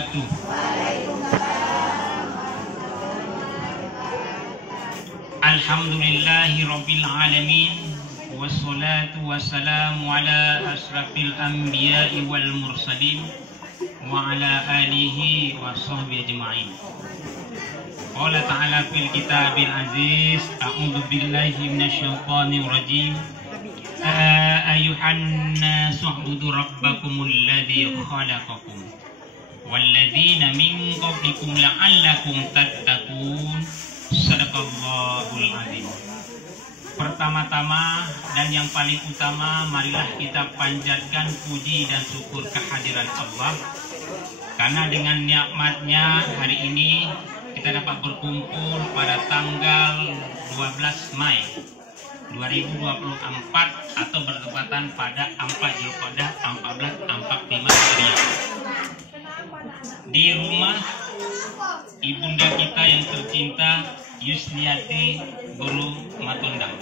wabarakatuh. Alhamdulillahi rabbil alamin, wassalatu wassalamu ala asrafil anbiya'i wal mursalin wa ala alihi wa sahbihi ajma'in. Qala ta'ala fil kitabil aziz, a'udzu billahi minasyaitonir rajim. Ayuhan nasu u'budu rabbakumul ladzi khalaqakum walladzina min qablikum la'allakum tattaqun. Sadaqallahul azim. Pertama-tama dan yang paling utama, marilah kita panjatkan puji dan syukur kehadiran Allah, karena dengan nikmatnya hari ini kita dapat berkumpul pada tanggal 12 Mei 2024 atau bertepatan pada 4 Zulqa'dah 1445 Hijriah di rumah ibunda kita yang tercinta Yusniati Guru Matondang.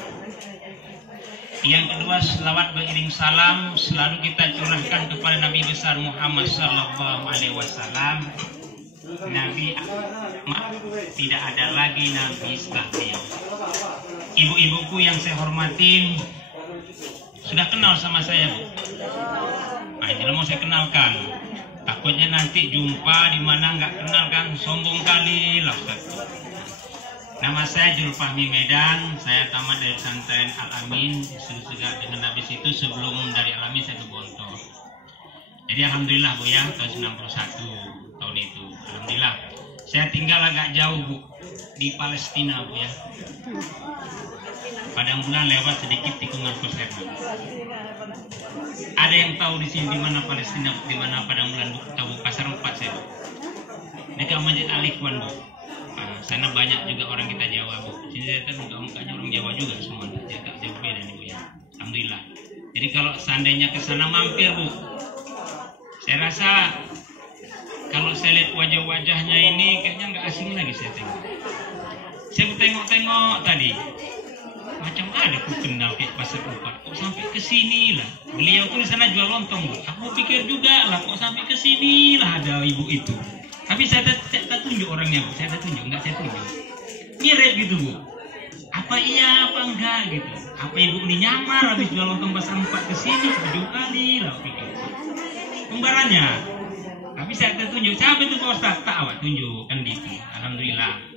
Yang kedua, selawat beriring salam selalu kita curahkan kepada Nabi besar Muhammad sallallahu alaihi wasallam. Nabi tidak ada lagi nabi setelah beliau. Ibu-ibuku yang saya hormatin, sudah kenal sama saya, Bu? Nah, ini mau saya kenalkan. Takutnya nanti jumpa di mana nggak kenal kan, sombong kali lah Ustaz. Nama saya Julfahmi Medan, saya tamat dari pesantren Al-Amin, sudah dengan habis itu sebelum dari Al-Amin saya ke Gontor. Jadi alhamdulillah Bu ya, tahun 91 tahun itu. Alhamdulillah. Saya tinggal agak jauh Bu, di Palestina Bu ya. Padang bulan lewat sedikit tikungan Koserna. Ada yang tahu di sini di mana Palestina, di mana Padang Bulan Bu? Tahu Pasar 4 saya Bu. Dekat Masjid Al-Ikhwan Bu. Sana banyak juga orang kita Jawa Bu. Sini saya tahu mukanya orang Jawa juga semua. Dia tak jauh beda nih Bu ya. Alhamdulillah. Jadi kalau seandainya ke sana mampir Bu, saya rasa kalau saya lihat wajah-wajahnya ini kayaknya nggak asing lagi saya tengok. Saya tengok-tengok tadi. Macam ada aku kenal kayak Pasar 4. Kok sampai ke sini lah. Beliau tuh di sana jual lontong Bu. Aku pikir juga lah kok sampai ke sini lah ada ibu itu. Tapi saya tak tunjuk orangnya Bu. Saya tak tunjuk, enggak saya tunjuk. Mirip gitu Bu. Apa iya apa enggak gitu. Apa ibu ini nyamar habis jual lontong Pasar 4 ke sini 7 kali lah pikir. Kembarannya. Tapi saya tak tunjuk. Siapa itu Pak Ustaz? Tak awak tunjuk kan gitu. Alhamdulillah.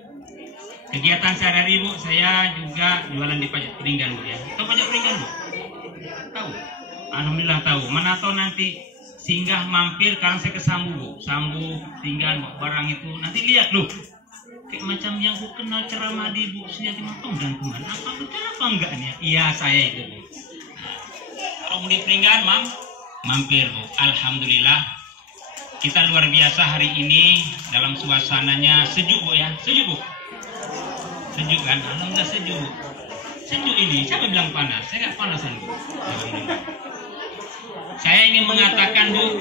Kegiatan sehari-hari Bu, saya juga jualan di Pajak Peringgan Bu ya. Tahu Pajak Peringgan Bu? Tahu? Alhamdulillah tahu. Mana tahu nanti singgah mampir, kan saya ke Sambu Bu. Sambu, singgah barang itu. Nanti lihat loh. Kayak macam yang ku kenal ceramah di Bu Suyati Matondang kemana? Apa betul apa enggak nih? Iya saya itu Bu. Kalau mau di Peringgan mampir Bu. Alhamdulillah. Kita luar biasa hari ini dalam suasananya sejuk Bu ya. Sejuk Bu. Sejuk kan? Alhamdulillah sejuk. Sejuk ini, siapa bilang panas? Saya nggak panasan Bu. Saya ingin mengatakan Bu,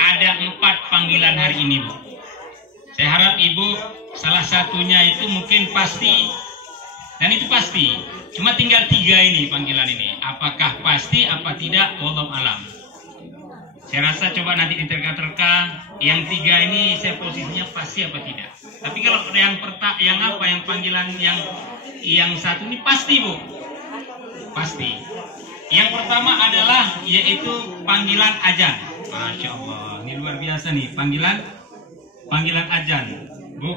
ada 4 panggilan hari ini Bu. Saya harap Ibu salah satunya itu mungkin pasti, dan itu pasti. Cuma tinggal 3 ini panggilan ini. Apakah pasti apa tidak? Wallahu alam. Saya rasa coba nanti diterka-terka yang 3 ini saya posisinya pasti apa tidak. Tapi kalau yang panggilan yang satu ini pasti Bu. Pasti. Yang pertama adalah yaitu panggilan azan. Masya Allah, ini luar biasa nih panggilan azan. Bu,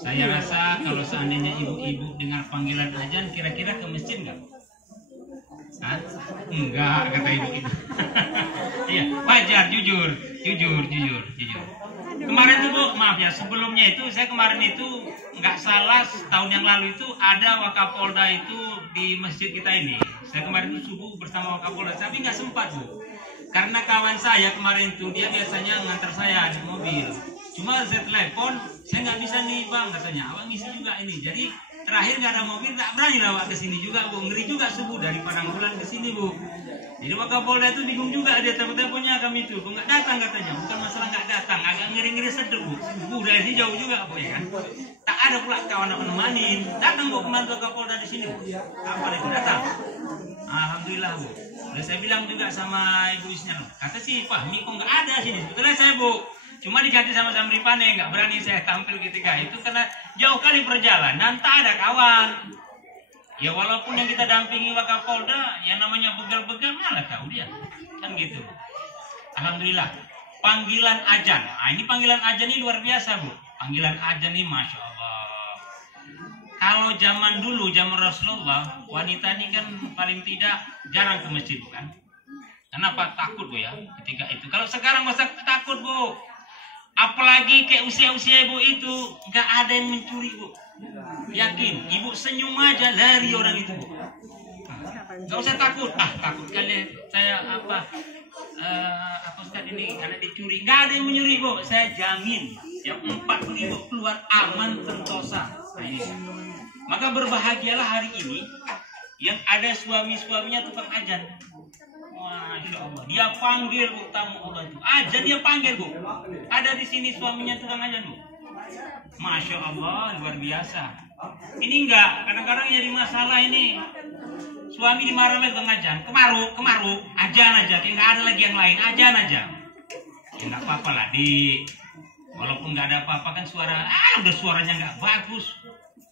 saya rasa kalau seandainya ibu-ibu dengar panggilan azan, kira-kira ke masjid nggak? Hah? Enggak, kata ibu-ibu. Iya, wajar, jujur. Kemarin tuh Bu, maaf ya, sebelumnya itu saya kemarin itu nggak salah tahun yang lalu itu ada Wakapolda itu di masjid kita ini. Saya kemarin itu subuh bersama Wakapolda, tapi nggak sempat Bu. Karena kawan saya kemarin itu dia biasanya ngantar saya di mobil. Cuma saya telepon, saya nggak bisa nih Bang katanya. Abang ngisi juga ini. Jadi terakhir nggak ada mobil, tak berani lawak ke sini juga Bu. Ngeri juga subuh dari Padang Bulan ke sini Bu. Jadi Wakapolda itu bingung juga, dia teleponnya kami itu, Bu nggak datang katanya. Bukan masalah nggak datang, agak ngeri-ngeri sedep Bu. Dari sini jauh juga Bu ya kan. Tak ada pula kawan yang menemanin. Datang Bu pembantu Wakapolda di sini Bu. Apa itu datang? Alhamdulillah Bu. Udah saya bilang juga sama Ibu Isnya, kata si Fahmi kok nggak ada sini. Sebetulnya saya Bu, cuma diganti sama Samri Pane, nggak berani saya tampil ketika itu karena jauh kali perjalanan, tak ada kawan. Ya walaupun yang kita dampingi Wakapolda, yang namanya begal-begal malah tahu dia, kan gitu. Alhamdulillah. Panggilan ajan, nah ini panggilan ajan ini luar biasa Bu. Panggilan ajan ini masya Allah. Kalau zaman dulu, zaman Rasulullah, wanita ini kan paling tidak jarang ke masjid bukan? Kenapa takut Bu ya ketika itu? Kalau sekarang masa takut Bu. Apalagi kayak usia-usia Ibu itu nggak ada yang mencuri Bu. Yakin, Ibu senyum aja lari orang itu Bu. Nggak usah takut. Takut kali saya apa Ustaz ini karena dicuri. Nggak ada yang mencuri Bu. Saya jamin yang 4.000 keluar aman sentosa. Nah, ini. Maka berbahagialah hari ini yang ada suami-suaminya tukang ajan. Masya Allah, dia panggil Bu tamu Allah itu. Ajan dia panggil Bu. Ada di sini suaminya tukang ajan Bu. Masya Allah, luar biasa. Ini enggak, kadang-kadang jadi masalah ini. Suami dimarah-marahin tukang ajan. Kemaru, ajan aja. Kayak nggak ada lagi yang lain, ajan aja. Ya nggak apa-apa lah, walaupun nggak ada apa-apa kan suara, udah suaranya nggak bagus.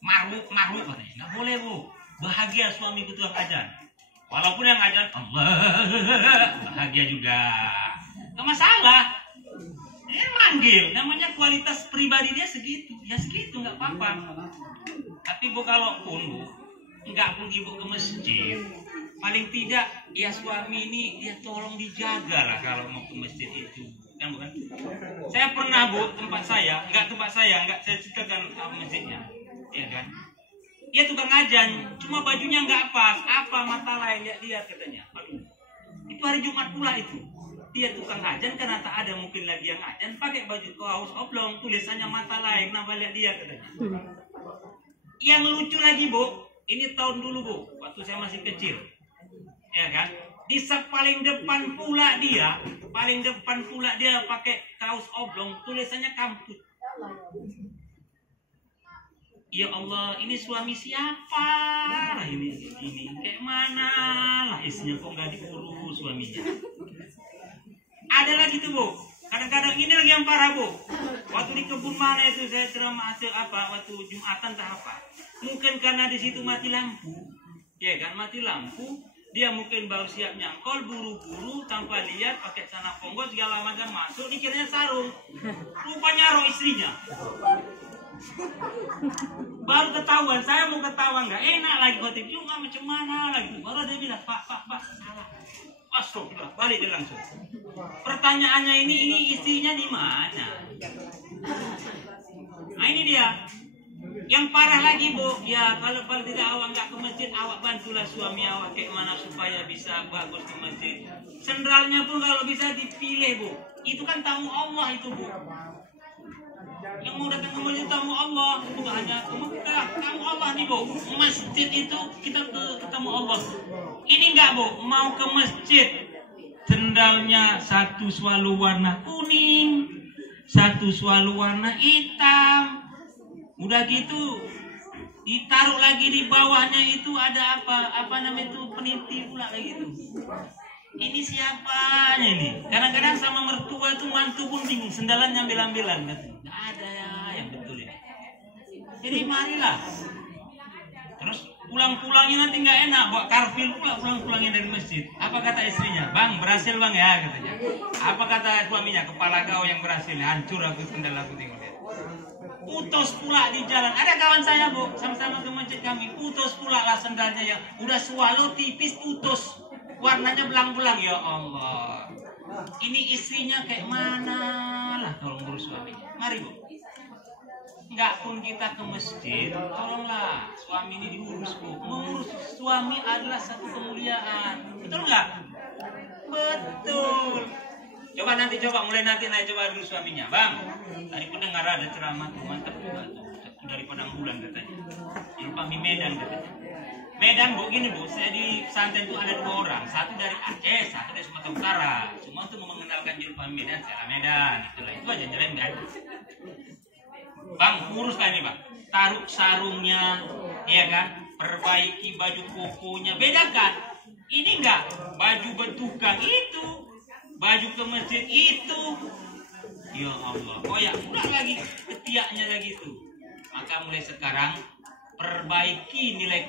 Maru katanya. Nggak boleh Bu. Bahagia suami tukang ajan. Walaupun yang ajan Allah bahagia juga. Nggak masalah. Dia manggil, namanya kualitas pribadi dia segitu. Ya segitu nggak apa-apa. Tapi Bu kalaupun Bu nggak pergi Bu ke masjid, paling tidak ya suami ini ya tolong dijaga lah kalau mau ke masjid itu. Kan bukan? Saya pernah Bu, tempat saya, nggak saya ceritakan masjidnya. Ya kan? Dia tukang ajan, cuma bajunya nggak pas. Apa mata lain lihat katanya. Aduh, itu hari Jumat pula itu. Dia tukang ajan karena tak ada mungkin lagi yang ajan, pakai baju kaos oblong, tulisannya mata lain. Nama lihat dia katanya. Yang lucu lagi Bu, ini tahun dulu Bu, waktu saya masih kecil, ya kan? Di paling depan pula dia pakai kaos oblong, tulisannya kampus. Ya Allah, ini suami siapa? Ini kayak mana lah isinya kok nggak diurus suaminya. Ada lagi tuh Bu, kadang-kadang ini lagi yang parah Bu. Waktu di kebun mana itu saya ceramah waktu Jumatan tak apa. Mungkin karena di situ mati lampu, ya kan mati lampu. Dia mungkin baru siap nyangkol, buru-buru tanpa lihat pakai celana ponggo segala macam masuk, dikiranya sarung. Rupanya roh istrinya. Baru ketahuan, saya mau ketawa nggak enak lagi khotib juga macam mana lagi. Baru dia bilang Pak salah. Astagfirullah, balik dia langsung. Pertanyaannya ini istrinya di mana? Nah ini dia. Yang parah lagi Bu, ya kalau tidak awak nggak ke masjid, awak bantulah suami awak kayak mana supaya bisa bagus ke masjid. Sendralnya pun kalau bisa dipilih Bu. Itu kan tamu Allah itu Bu. Yang mau datang ke masjid tamu Allah, bukan hanya ke Mekah, tamu Allah nih Bu. Masjid itu kita ketemu Allah. Ini enggak Bu, mau ke masjid, sendalnya satu swalu warna kuning, satu swalu warna hitam. Udah gitu ditaruh lagi di bawahnya itu ada apa namanya itu peniti pula lagi itu. Ini siapanya ini? Kadang-kadang sama mertua itu mantu pun bingung, sendalannya ambil-ambilan katanya. Nggak ada ya yang betul ini. Jadi marilah. Terus pulang-pulangnya nanti nggak enak, bawa karpil pula pulang-pulangnya dari masjid. Apa kata istrinya? Bang, berhasil Bang ya katanya. Apa kata suaminya? Kepala kau yang berhasil, hancur aku sendal aku tengok lihat. Putus pula di jalan. Ada kawan saya Bu, sama-sama ke masjid kami. Putus pula lah sendalnya yang udah swallow tipis putus. Warnanya belang-belang ya Allah. Ini istrinya kayak mana lah tolong urus suaminya. Mari Bu. Enggak pun kita ke masjid, tolonglah suami ini diurus Bu. Mengurus suami adalah satu kemuliaan. Betul nggak? Betul. Mulai nanti coba dulu suaminya. Bang, tadi pendengar ada ceramah tuh mantap juga tuh. Satu dari Padang Bulan katanya. Yang Pami Medan katanya. Medan Bu, gini Bu, saya di pesantren itu ada 2 orang. Satu dari Aceh, satu dari Sumatera Utara. Semua tuh mengenalkan judul Pami Medan, saya Medan. Itulah itu aja jalan nggak ada. Bang, uruslah ini Bang. Taruh sarungnya, ya kan? Perbaiki baju kokonya, bedakan. Ini enggak baju bertukang itu, baju ke masjid itu. Ya Allah, koyak pula lagi ketiaknya lagi itu. Maka mulai sekarang perbaiki nilai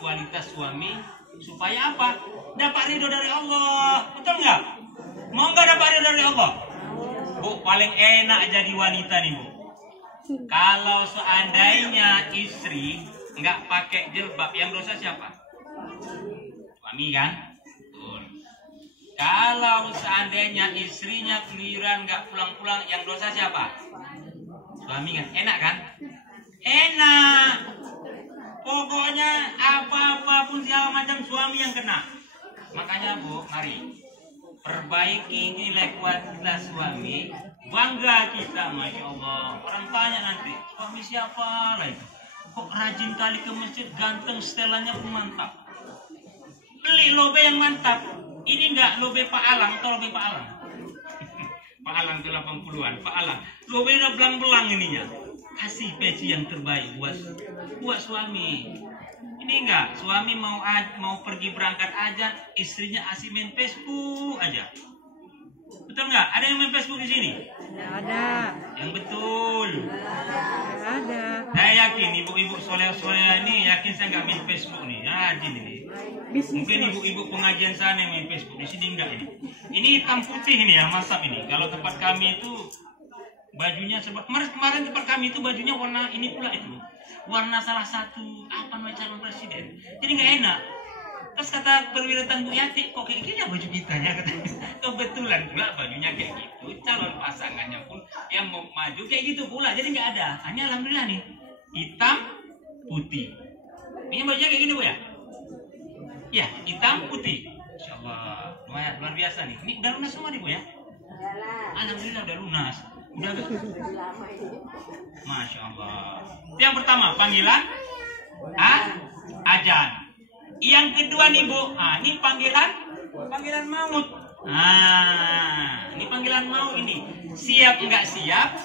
kualitas suami supaya apa? Dapat ridho dari Allah. Betul nggak? Mau nggak dapat ridho dari Allah? Bu, paling enak jadi wanita nih, Bu. Kalau seandainya istri nggak pakai jilbab, yang dosa siapa? Suami kan? Betul. Kalau seandainya istrinya keliran nggak pulang-pulang, yang dosa siapa? Suami kan? Enak kan? Enak. Pokoknya apa-apapun segala macam suami yang kena. Makanya Bu, mari perbaiki nilai kualitas suami. Bangga kita, Masya Allah. Orang tanya nanti, suami siapa lah itu? Kok rajin kali ke masjid, ganteng, setelannya pun mantap. Beli lobe yang mantap. Ini enggak lobe Pak Alang atau lobe Pak Alang? Pak Alang ke 80-an, Pak Alang. Lobe udah belang-belang ininya. Kasih peci yang terbaik buat suami. Ini enggak, suami mau pergi berangkat aja, istrinya asik main Facebook aja. Betul nggak? Ada yang main Facebook di sini? Ada. Yang betul. Ada. Saya yakin ibu-ibu soleh-soleh ini yakin saya nggak main Facebook nih. Rajin ini. Mungkin ibu-ibu pengajian sana yang main Facebook, di sini enggak ini. Ini hitam putih ini ya, mantap ini. Kalau tempat kami itu bajunya kemarin tempat kami itu bajunya warna ini pula itu. Warna salah satu apa namanya calon presiden. Jadi nggak enak. Terus kata perwira Bu Yati, kok kayak gini ya baju kita ya? Kebetulan pula bajunya kayak gitu. Calon pasangannya pun yang mau maju kayak gitu pula. Jadi nggak ada. Hanya alhamdulillah nih, hitam putih. Ini bajunya kayak gini Bu ya? Ya, hitam putih. Insya Allah, luar biasa nih. Ini udah lunas semua nih Bu ya? Alhamdulillah udah lunas. Udah gak? Masya Allah. Yang pertama panggilan ajan. Yang kedua nih Bu, ini panggilan maut. Ini panggilan maut ini. Siap enggak siap?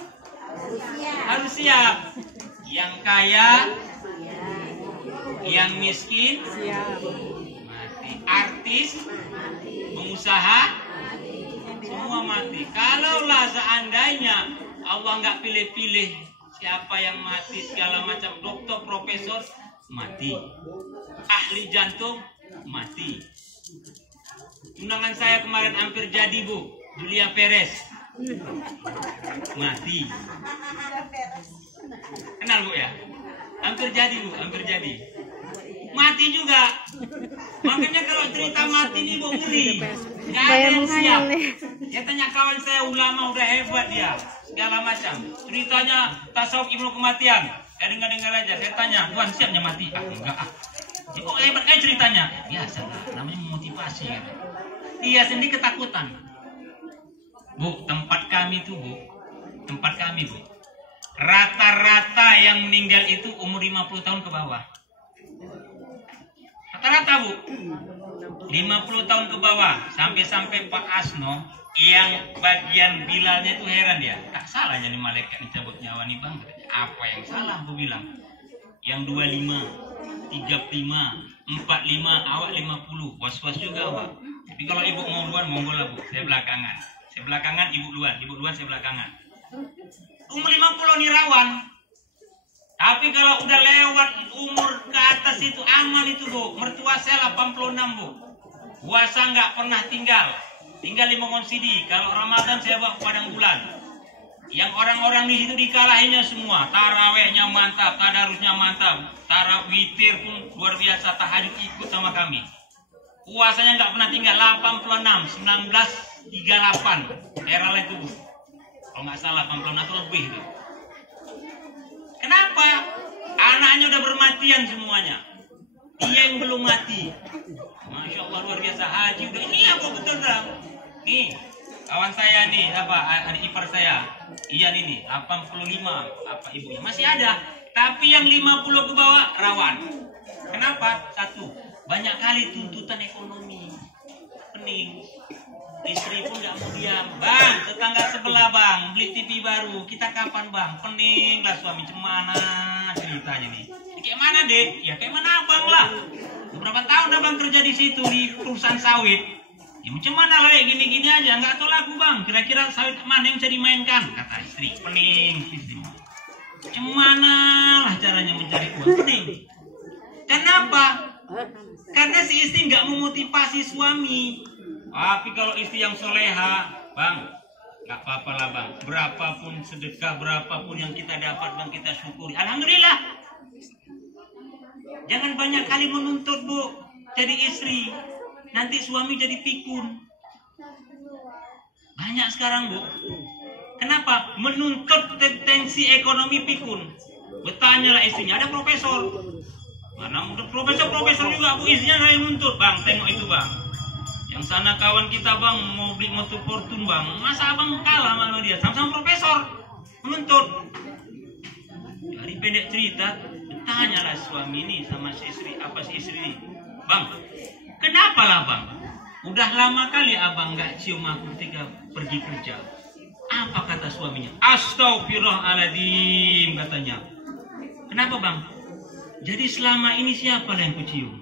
Harus siap. Yang kaya, yang miskin, mati. Artis, pengusaha, semua mati. Kalaulah seandainya Allah nggak pilih-pilih siapa yang mati, segala macam dokter, profesor mati, ahli jantung mati. Undangan saya kemarin hampir jadi Bu, Julia Perez mati. Kenal Bu ya? Hampir jadi Bu, hampir jadi. Mati juga. Makanya kalau cerita mati nih Bu ngeri. Gak ada yang siap. Dia tanya kawan saya ulama udah hebat dia, segala macam. Ceritanya tasawuf Ibnu kematian. Saya dengar aja. Saya tanya, Tuhan siapnya mati? Enggak ah. Ya, kok hebat kayak ceritanya? Biasa lah, namanya memotivasi kan. Dia sendiri ketakutan. Bu, tempat kami tuh Bu, rata-rata yang meninggal itu umur 50 tahun ke bawah. Rata-rata Bu, 50 tahun ke bawah. Sampai Pak Asno yang bagian Bilalnya itu heran dia. Tak salahnya nih malaikat dicabut nyawa nih Bang. Apa yang salah aku bilang? Yang 25, 35, 45, awak 50. Was-was juga awak. Tapi kalau ibu mau duluan, monggo lah Bu. Saya belakangan. Ibu duluan, saya belakangan. Umur 50 nih rawan. Tapi kalau udah lewat umur ke atas itu aman itu Bu. Mertua saya 86 Bu. Puasa nggak pernah tinggal di Mongonsidi. Kalau Ramadan saya bawa ke Padang Bulan. Yang orang-orang di situ dikalahinya semua. Tarawehnya mantap, tadarusnya mantap. Tarawih witir pun luar biasa. Tahajud ikut sama kami. Puasanya nggak pernah tinggal. 86, 1938 era itu Bu. Kalau nggak salah 86 atau lebih tuh. Kenapa? Anaknya udah bermatian semuanya. Dia yang belum mati. Masya Allah luar biasa. Haji udah ini apa betul dah. Nih kawan saya nih adik ipar saya. Iya nih 85 apa ibunya masih ada. Tapi yang 50 ke bawah rawan. Kenapa? Satu, banyak kali tuntutan ekonomi. Pening. Istri pun nggak mau diam. Bang, tetangga sebelah bang, beli TV baru. Kita kapan bang? Pening lah suami, cemana ceritanya nih. Kayak mana deh? Ya kayak mana abang lah. Beberapa tahun dah bang kerja di situ di perusahaan sawit. Ya macam mana lah gini-gini aja, nggak tahu lagu bang. Kira-kira sawit mana yang bisa dimainkan? Kata istri, pening. Macam mana lah caranya mencari uang? Pening. Kenapa? Karena si istri nggak memotivasi suami. Tapi kalau istri yang soleha, bang, nggak apa-apa lah bang. Berapapun sedekah, berapapun yang kita dapat bang, kita syukuri. Alhamdulillah. Jangan banyak kali menuntut bu, jadi istri. Nanti suami jadi pikun. Banyak sekarang bu. Kenapa? Menuntut tendensi ekonomi pikun. Bertanyalah istrinya, ada profesor. Mana profesor juga bu, istrinya saya nuntut. Bang, tengok itu bang. Yang sana kawan kita bang mau beli motor Fortune bang, masa abang kalah sama dia? Sama-sama profesor menuntut. Dari pendek cerita, tanyalah suami ini sama si istri, apa si istri ini, bang, kenapa lah bang? Udah lama kali abang nggak cium aku ketika pergi kerja. Apa kata suaminya? Astagfirullahaladzim katanya. Kenapa bang? Jadi selama ini siapa lah yang kucium?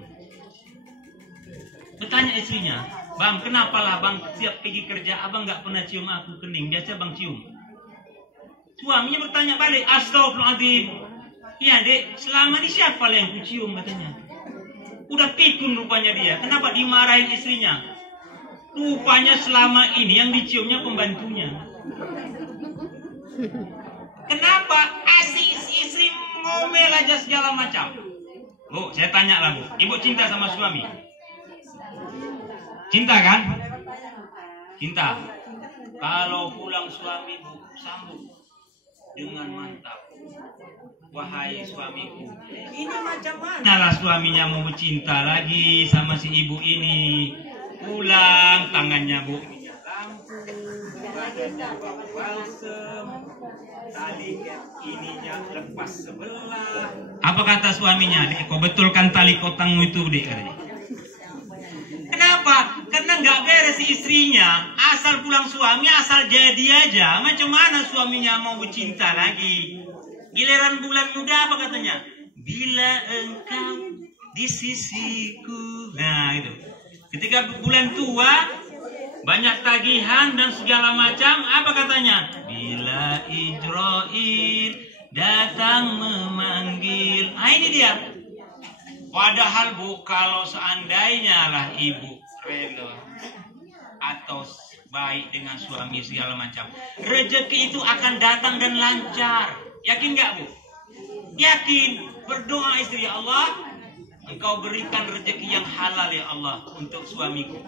Bertanya istrinya, bang, kenapa lah bang tiap pergi kerja abang nggak pernah cium aku kening, biasa bang cium. Suaminya bertanya balik, astagfirullahaladzim. Iya dek, selama ini siapa lah yang kucium katanya. Udah pikun rupanya dia. Kenapa dimarahin istrinya? Rupanya selama ini yang diciumnya pembantunya. Kenapa? Asik istri ngomel aja segala macam. Bu, saya tanya lah bu, ibu cinta sama suami? Cinta kan? Cinta. Kalau pulang suami bu, sambut dengan mantap. Wahai suamiku, ini macam mana lah suaminya mau cinta lagi sama si ibu ini. Pulang tangannya bu lampu, badannya balsem, tali ininya lepas sebelah. Apa kata suaminya? Dek, kau betulkan tali kotangmu itu dek katanya. Kenapa? Karena nggak beres si istrinya. Asal pulang suami, asal jadi aja. Macam mana suaminya mau bercinta lagi? Giliran bulan muda apa katanya? Bila engkau di sisiku. Nah itu. Ketika bulan tua, banyak tagihan dan segala macam. Apa katanya? Bila Ijroil datang memanggil. Ah ini dia. Padahal bu, kalau seandainya lah ibu rela atau baik dengan suami segala macam, rezeki itu akan datang dan lancar. Yakin nggak bu? Yakin. Berdoa istri, ya Allah, engkau berikan rezeki yang halal ya Allah untuk suamiku.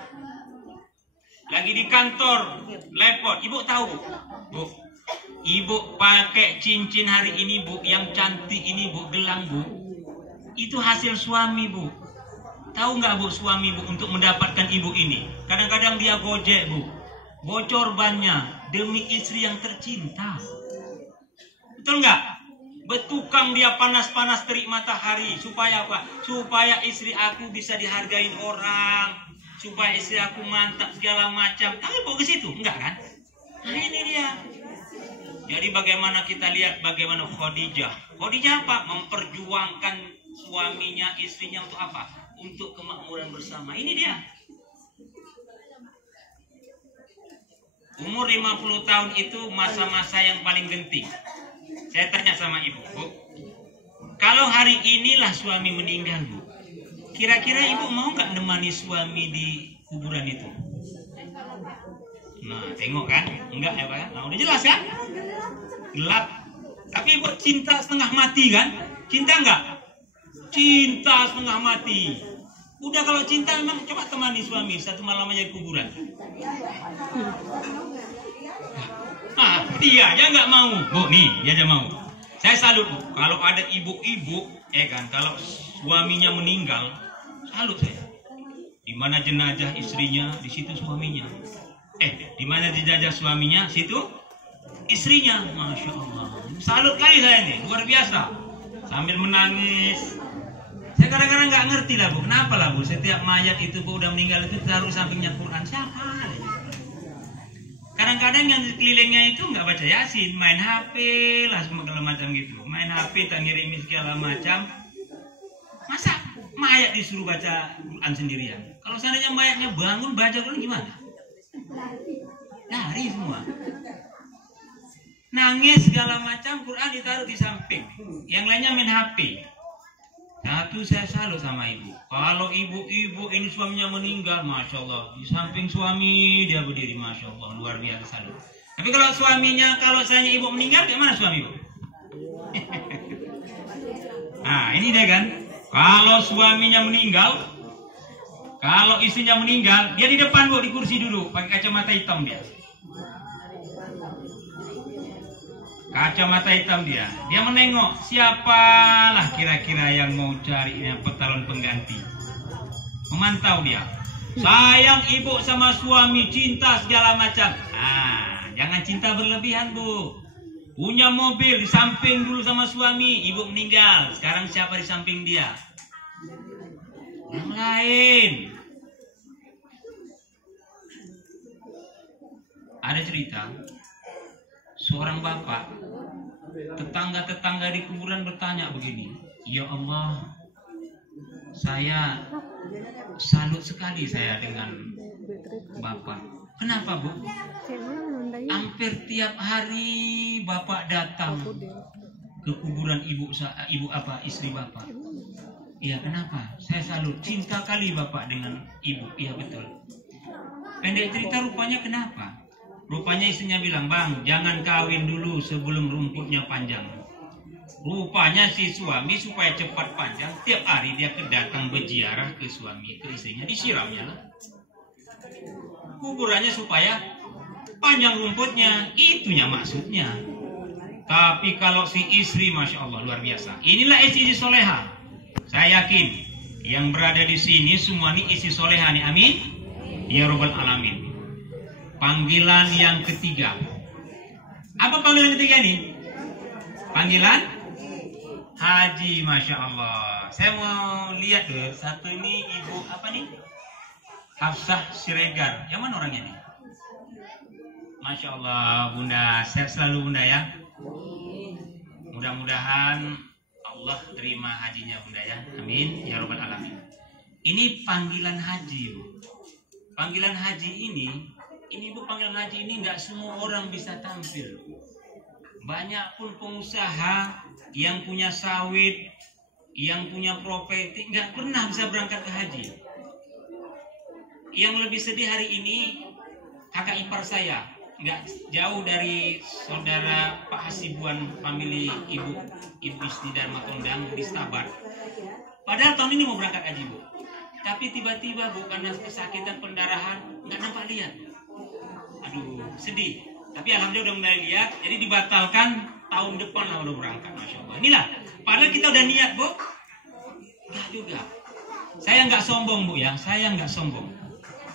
Lagi di kantor, lepot. Ibu tahu bu? Bu, ibu pakai cincin hari ini bu, yang cantik ini bu, gelang bu. Itu hasil suami bu. Tahu nggak bu, suami bu untuk mendapatkan ibu ini, kadang-kadang dia gojek bu, bocor bannya demi istri yang tercinta. Betul nggak? Bertukang dia panas-panas terik matahari. Supaya apa? Supaya istri aku bisa dihargain orang, supaya istri aku mantap segala macam. Tapi kok ke situ? Enggak kan? Nah ini dia. Jadi bagaimana kita lihat bagaimana Khadijah. Khadijah apa? Memperjuangkan suaminya, istrinya untuk apa? Untuk kemakmuran bersama. Ini dia. Umur 50 tahun itu masa-masa yang paling genting. Saya tanya sama ibu, bu, kalau hari inilah suami meninggal bu, kira-kira ibu mau nggak nemani suami di kuburan itu? Nah, tengok kan? Enggak ya pak? Nah, udah jelas kan? Gelap. Tapi ibu cinta setengah mati kan? Cinta enggak? Cinta setengah mati. Udah kalau cinta memang coba temani suami satu malam aja di kuburan. Ah, dia aja nggak mau. Bu, nih, dia aja mau. Saya salut, Bu. Kalau ada ibu-ibu, kan, kalau suaminya meninggal, salut saya. Di mana jenazah istrinya, di situ suaminya. Di mana jenazah suaminya, situ istrinya. Masya Allah. Salut kali saya ini, luar biasa. Sambil menangis. Saya kadang-kadang nggak ngerti lah, Bu. Kenapa lah, Bu? Setiap mayat itu, Bu, udah meninggal itu taruh sampingnya Quran. Siapa? Kadang-kadang yang di kelilingnya itu nggak baca Yasin, main HP lah segala macam gitu. Main HP tak ngirimi segala macam. Masa mayat disuruh baca Quran sendirian? Kalau seandainya mayatnya bangun baca Quran gimana? Lari semua. Nangis segala macam, Quran ditaruh di samping. Yang lainnya main HP. Satu saya salut sama ibu. Kalau ibu-ibu ini suaminya meninggal, masya Allah, di samping suami dia berdiri, masya Allah, luar biasa salut. Tapi kalau suaminya, kalau saya ibu meninggal, gimana suami ibu? Nah ini dia kan. Kalau suaminya meninggal, kalau istrinya meninggal, dia di depan bu, di kursi duduk, pakai kacamata hitam dia. Kacamata hitam dia menengok siapalah kira-kira yang mau cari petalon pengganti. Memantau dia, sayang ibu sama suami, cinta segala macam. Jangan cinta berlebihan bu. Punya mobil di samping dulu sama suami, ibu meninggal, sekarang siapa di samping dia? Yang lain. Ada cerita seorang bapak, tetangga-tetangga di kuburan bertanya begini, ya Allah, saya salut sekali saya dengan bapak. Kenapa bu? Hampir tiap hari bapak datang ke kuburan istri bapak. Iya kenapa? Saya salut, cinta kali bapak dengan ibu. Iya betul. Pendek cerita rupanya kenapa? Rupanya istrinya bilang, bang, jangan kawin dulu sebelum rumputnya panjang. Rupanya si suami supaya cepat panjang, tiap hari dia datang berziarah ke suami, ke istrinya, disiramnya lah. Kuburannya supaya panjang rumputnya, itunya maksudnya. Tapi kalau si istri, masya Allah, luar biasa. Inilah istri soleha. Saya yakin yang berada di sini semua ini istri soleha nih, amin. Ya Rabbal Alamin. Panggilan yang ketiga. Apa panggilan ketiga ini? Panggilan haji, masya Allah. Saya mau lihat deh, satu ini ibu apa nih? Hafsah Siregar. Yang mana orangnya nih? Masya Allah, bunda, sehat selalu bunda ya. Mudah-mudahan Allah terima hajinya bunda ya. Amin ya Rabbal Alamin. Ini panggilan haji bu. Panggilan haji ini bu, panggilan haji ini nggak semua orang bisa tampil. Banyak pun pengusaha yang punya sawit, yang punya properti, nggak pernah bisa berangkat ke haji. Yang lebih sedih hari ini kakak ipar saya, nggak jauh dari saudara Pak Hasibuan, famili ibu Isti Dharma Tondang di Stabat. Padahal tahun ini mau berangkat haji bu, tapi tiba-tiba bu karena kesakitan pendarahan nggak nampak lihat. Aduh sedih. Tapi alhamdulillah udah mulai lihat, jadi dibatalkan tahun depan lah udah berangkat, masya Allah. Inilah, padahal kita udah niat bu, nggak juga. Saya nggak sombong bu ya, saya nggak sombong.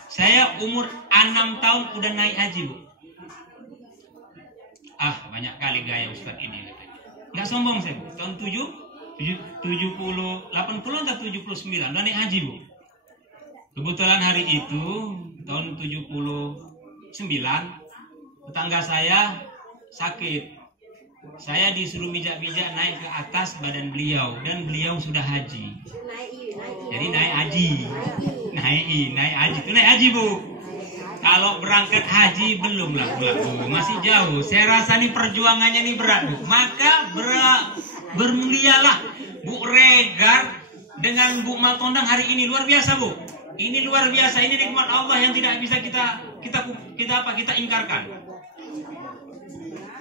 Saya umur 6 tahun udah naik haji bu. Banyak kali gaya Ustadz ini. Nggak sombong saya bu. Tahun 80 atau 79 udah naik haji bu. Kebetulan hari itu tahun 79 tetangga saya sakit. Saya disuruh bijak-bijak naik ke atas badan beliau dan beliau sudah haji. Jadi naik haji. Naik haji. Itu naik haji bu. Kalau berangkat haji belum lah bu. Masih jauh. Saya rasa nih perjuangannya nih berat bu. Maka bermulialah Bu Regar dengan Bu Matondang hari ini, luar biasa bu. Ini luar biasa. Ini nikmat Allah yang tidak bisa kita ingkarkan.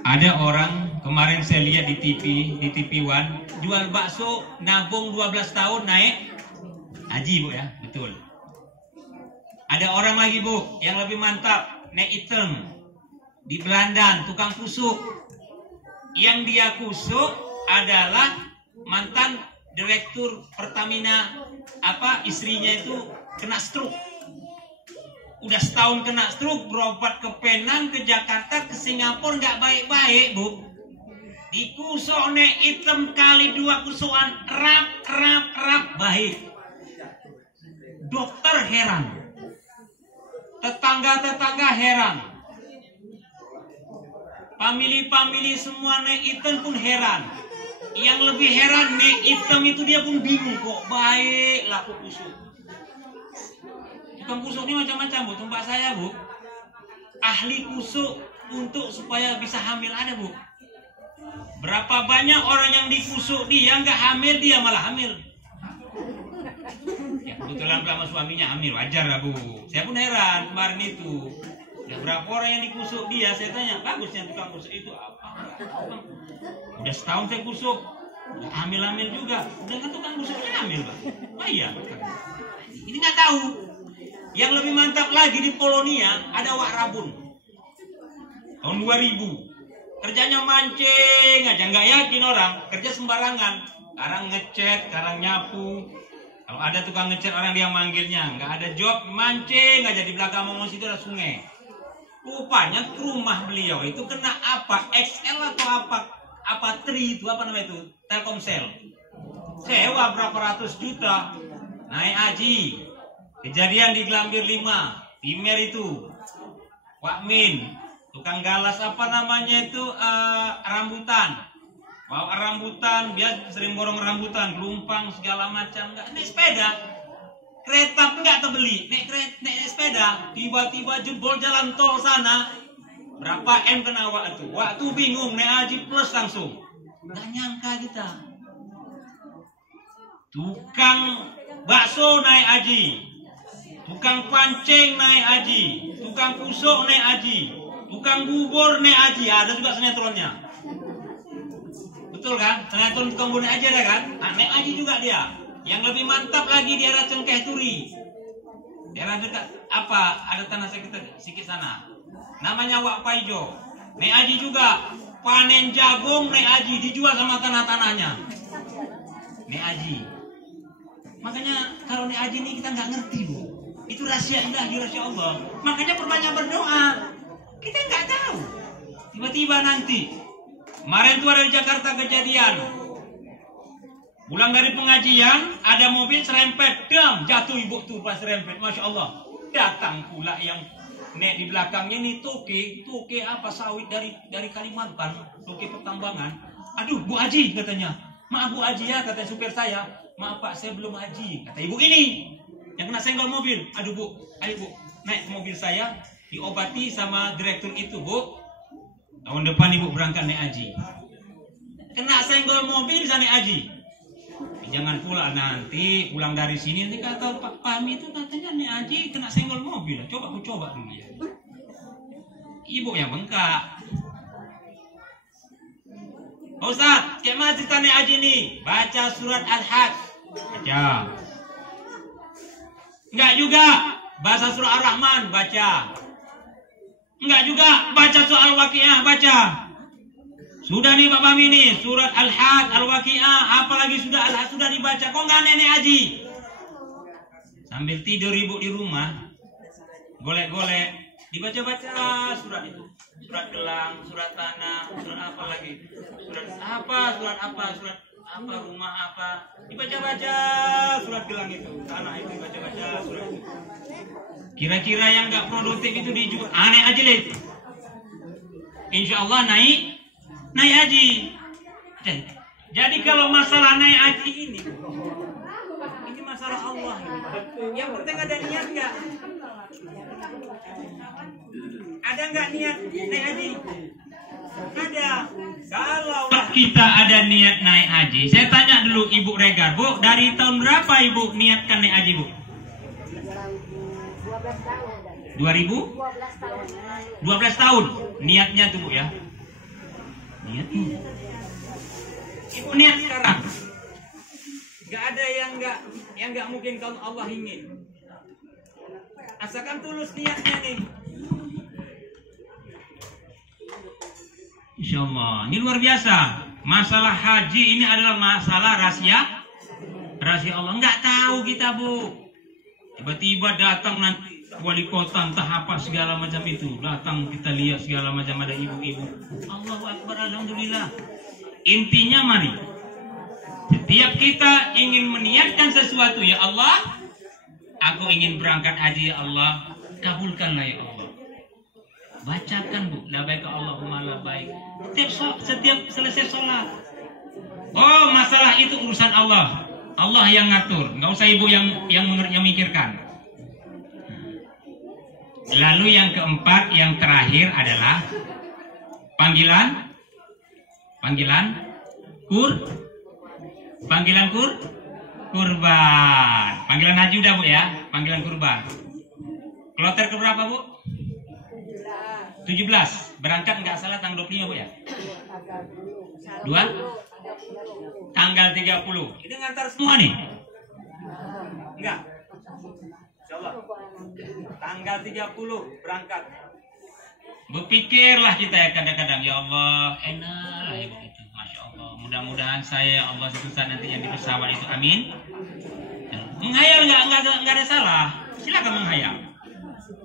Ada orang kemarin saya lihat di TV One jual bakso, nabung 12 tahun naik haji bu ya, betul. Ada orang lagi bu yang lebih mantap, naik item di Belanda, tukang kusuk. Yang dia kusuk adalah mantan direktur Pertamina, istrinya itu kena stroke. Udah setahun kena stroke, berobat ke Penang, ke Jakarta, ke Singapura, nggak baik-baik bu. Dikusuk nek item kali 2 kusukan, rap baik. Dokter heran, tetangga heran. Family semua naik item pun heran. Yang lebih heran naik item itu dia pun bingung kok baik laku kusuk. Tukang kusuk ini macam-macam bu. Tempat saya bu, ahli kusuk untuk supaya bisa hamil ada bu. Berapa banyak orang yang dikusuk dia nggak hamil, dia malah hamil. Ya, kebetulan sama suaminya hamil, wajar lah bu. Saya pun heran kemarin itu. Ya, berapa orang yang dikusuk dia, saya tanya, bagusnya tukang kusuk itu apa? Udah setahun saya kusuk, udah hamil-hamil juga. Udah kan tukang kusuknya hamil bang. Oh iya. Ini nggak tahu. Yang lebih mantap lagi di Polonia ada Wak Rabun. Tahun 2000. Kerjanya mancing aja, nggak yakin orang. Kerja sembarangan. Kadang ngecat, kadang nyapu. Kalau ada tukang ngecat orang dia manggilnya. Nggak ada job, mancing aja di belakang Mongos itu ada sungai. Rupanya rumah beliau itu kena apa? XL atau apa tri itu apa namanya itu? Telkomsel. Sewa berapa ratus juta. Naik haji. Kejadian di Glambir 5. Timer itu. Wakmin. Tukang galas apa namanya itu rambutan. Bawa rambutan, dia sering borong rambutan, gelumpang segala macam. Enggak naik sepeda. Kereta enggak terbeli, naik sepeda, tiba-tiba jebol jalan tol sana. Berapa M kena waktu? Waktu bingung, naik haji plus langsung. Nggak nyangka kita. Tukang bakso naik haji, tukang pancing naik haji, tukang kusuk naik haji, tukang bubur naik haji. Ada juga sinetronnya. Betul kan? Sinetron tukang bubur naik haji ada kan? Nah, naik haji juga dia. Yang lebih mantap lagi di daerah Cengkeh Turi. Daerah dekat apa? Ada tanah sedikit sana. Namanya Wak Paijo. Naik haji juga. Panen jagung naik haji, dijual sama tanah-tanahnya. Naik haji. Makanya kalau naik haji ini kita nggak ngerti bu. Itu rahasia ilahi, rahasia Allah. Makanya perbanyak berdoa. Kita nggak tahu. Tiba-tiba nanti. Kemarin tuh ada di Jakarta kejadian. Pulang dari pengajian, ada mobil serempet, dam, jatuh ibu tuh pas serempet, masya Allah. Datang pula yang nek di belakangnya nih toke apa sawit dari Kalimantan, toke pertambangan. Aduh, Bu Haji katanya, maaf Bu Haji ya, kata supir saya, maaf Pak saya belum haji, kata ibu ini yang kena senggol mobil. Aduh Bu, ayo Bu, naik ke mobil saya, diobati sama direktur itu Bu. Tahun depan ibu berangkat naik haji. Kena senggol mobil bisa naik haji. Jangan pula nanti pulang dari sini nanti kata Pak Fahmi itu katanya naik haji kena senggol mobil. Coba aku coba dulu ya. Ibu yang bengkak. Ustaz, gimana cerita naik haji nih? Baca surat Al-Hajj. Baca. Enggak juga. Baca surat Ar-Rahman. Baca. Enggak juga. Baca surat Al-Waqiah. Baca. Sudah nih Pak Fahmi nih, surat Al-Hajj, Al-Waqiah, apalagi sudah Al-Hajj sudah dibaca, kok nggak nenek haji? Sambil tidur ibu di rumah, golek-golek, dibaca-baca surat itu, surat gelang, surat tanah, surat apa lagi, surat apa, rumah apa, dibaca-baca surat gelang itu, tanah itu dibaca-baca surat itu. Kira-kira yang nggak produktif itu dijual, aneh aja lah itu. Insya Allah naik haji. Jadi kalau masalah naik haji ini masalah Allah. Yang penting ada niat nggak? Ada nggak niat naik haji? Ada. Kalau kita ada niat naik haji, saya tanya dulu Ibu Regar, Bu, dari tahun berapa Ibu niatkan naik haji, Bu? 12 tahun niatnya tuh Bu ya. Niatnya. Ibu niat sekarang. Gak ada yang nggak mungkin kalau Allah ingin. Asalkan tulus niatnya nih. Insya Allah. Ini luar biasa. Masalah haji ini adalah masalah rahasia Allah. Nggak tahu kita Bu. Tiba-tiba datang nanti wali kota entah apa segala macam itu datang, kita lihat segala macam, ada ibu-ibu. Allahu Akbar, alhamdulillah. Intinya mari setiap kita ingin meniatkan sesuatu, ya Allah aku ingin berangkat haji, ya Allah kabulkanlah ya Allah. bacakan Bu, labbaik Allahumma labbaik. Setiap selesai sholat. Oh, masalah itu urusan Allah. Allah yang ngatur, nggak usah ibu yang memikirkan. Lalu yang keempat, yang terakhir adalah panggilan kurban. Panggilan haji udah Bu ya, panggilan kurban. Kloter keberapa Bu? 17. Berangkat nggak salah tanggal 25 Bu ya? 2? Tanggal 30. Ini ngantar semua nih? Enggak? Insyaallah. Tanggal 30 berangkat. Berpikirlah kita ya kadang-kadang, ya Allah, enak lah ya begitu. Masya Allah. Mudah-mudahan saya, Allah, suatu saat nanti yang di pesawat itu, amin. Menghayal nggak ada salah. Silakan menghayal.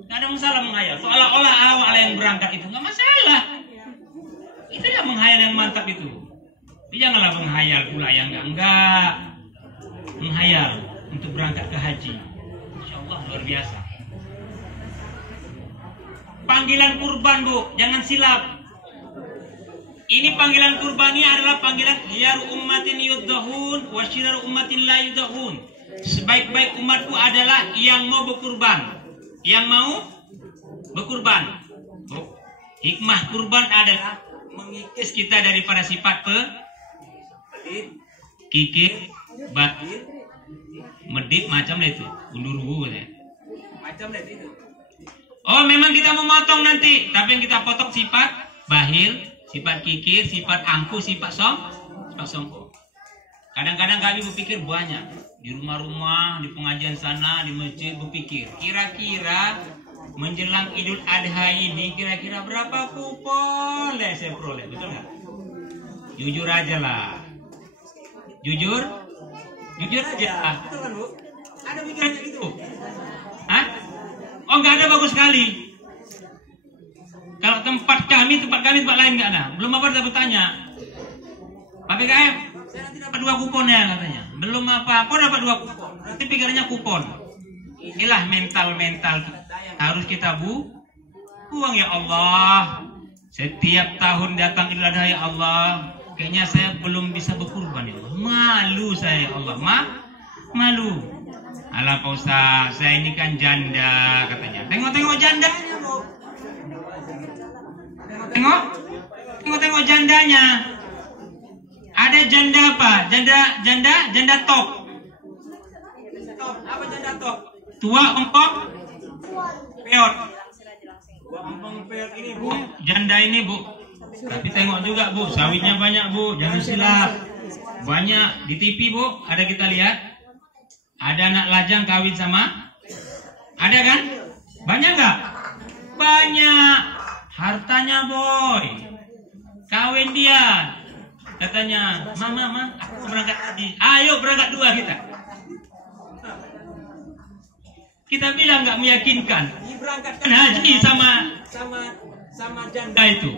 Nggak ada masalah menghayal. Seolah-olah awal yang berangkat itu nggak masalah. Itu yang menghayal yang mantap itu. Janganlah menghayal pula yang enggak. Menghayal untuk berangkat ke haji. Insya Allah luar biasa. Panggilan kurban Bu, jangan silap. Ini panggilan kurban ini adalah panggilan khiyaru ummatin yuddahun wa syiraru ummatin la yuddahun. Sebaik-baik umatku adalah yang mau berkurban. Yang mau berkurban. Hikmah kurban adalah mengikis kita daripada sifat kikir, batin, medit macam itu, undur ya. Macam itu. Oh, memang kita mau motong nanti, tapi yang kita potong sifat bahil, sifat kikir, sifat angku, sifat songkok. Kadang-kadang kami berpikir banyak di rumah-rumah, di pengajian sana, di masjid berpikir, kira-kira menjelang Idul Adha ini kira-kira berapa kupon saya peroleh, betul nggak? Jujur aja lah. Jujur aja. Betul kan Bu? Ada pikirannya gitu? Hah? Oh, nggak ada, bagus sekali. Kalau tempat kami tempat lain nggak ada. Belum apa udah bertanya. Pak PKM, saya nanti dapat 2 kupon ya katanya. Belum apa-apa dapat 2 kupon. Nanti pikirannya kupon. Inilah mental harus kita buang ya Allah. Setiap tahun datang Idul Adha ya Allah. Kayaknya saya belum bisa berkurban ya Allah. Malu saya ya Allah. Malu. Alah Pak Ustaz, saya ini kan janda katanya. Tengok jandanya Bu. Tengok jandanya. Ada janda apa? Janda top. Apa janda top? Tua ompong peot. Tua ompong peot ini Bu. Janda ini Bu. Tapi tengok juga Bu, sawitnya banyak Bu. Jangan silap. Banyak di TV Bu, ada kita lihat. Ada anak lajang kawin sama? Ada kan? Banyak nggak? Banyak. Hartanya boy. Kawin dia. Katanya, Mama, aku berangkat haji. Ayo berangkat 2 kita. Kita bilang nggak meyakinkan. Berangkatkan haji sama janda itu.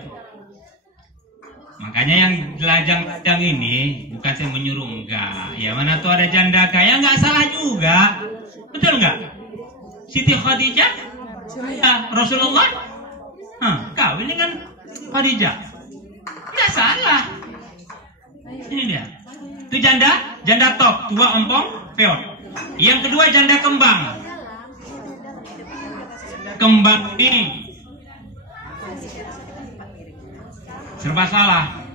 Makanya yang lajang-lajang ini bukan saya menyuruh, enggak. Ya mana tuh ada janda kaya, enggak salah juga. Betul enggak? Siti Khadijah ya Rasulullah kawin dengan Khadijah. Enggak salah. Ini dia. Itu janda top, tua ompong, peot. Yang kedua janda kembang. Kembang ini serba salah.